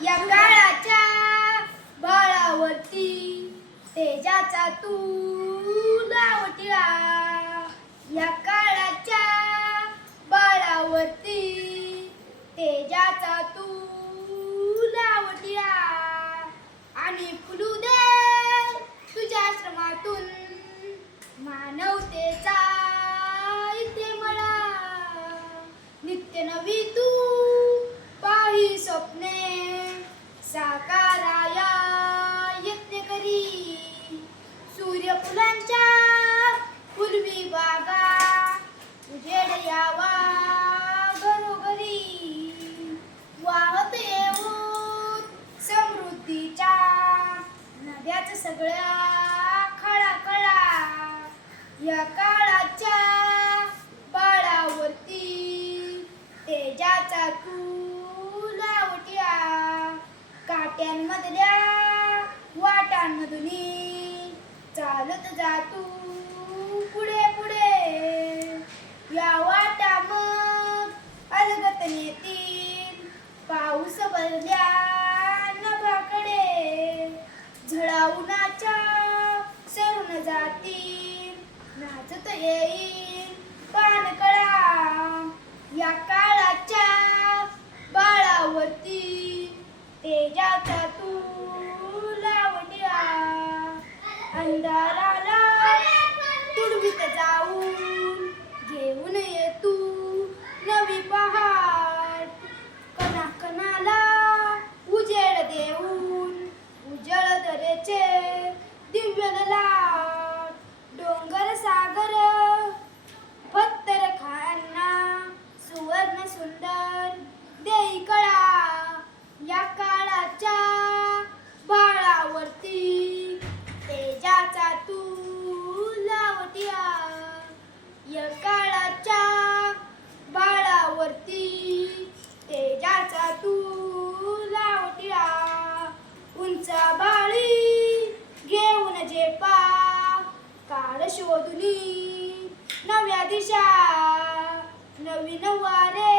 या काळाच्या बळावरती तेजाचा तू लावटिळा, या काळाच्या बळावरती तेजाचा तू लावटिळा, आणि फुलू दे तुझ्या श्रमातून मानवतेचा इथे मळा. नित्य नवी तू पाही स्वप्ने साकाराया यत्न करी. सूर्यफुलांच्या पूर्वी बागा उजेड यावा घरोघरी. वाहत येऊन समृद्धीच्या नद्याच सगळ्या खळाखळा. या काळाच्या बाळावरती तेजाचा तू लावटिळा. काट्यांमधल्या वाटांमधून चालत जा तू पुढे पुढे. या वाटा मग अलगत नेतील पाऊस भरल्या नभाकडे. झळा उन्हाच्या सरून जातील नाचत येईल पानकळा. या काळाच्या बाळावरती तेजाचा तू लावटिळा. अंधाराला तुडवीत जाऊन घेऊन ये तू नवी पहाट. कणाकणाला उजेड देऊन उजळ दरेचे दिव्य लाट. डोंगर सागर पत्तर खायांना सुवर्ण सुंदर देई कळा. या काळाच्या बाळावरती तेजाचा तू लावटिळा. या काळाच्या बाळावरती तेजाचा तू लावटिळा. उंच बाळी घेऊन झेपा काळ शोधुनी नव्या दिशा. नवीन वारे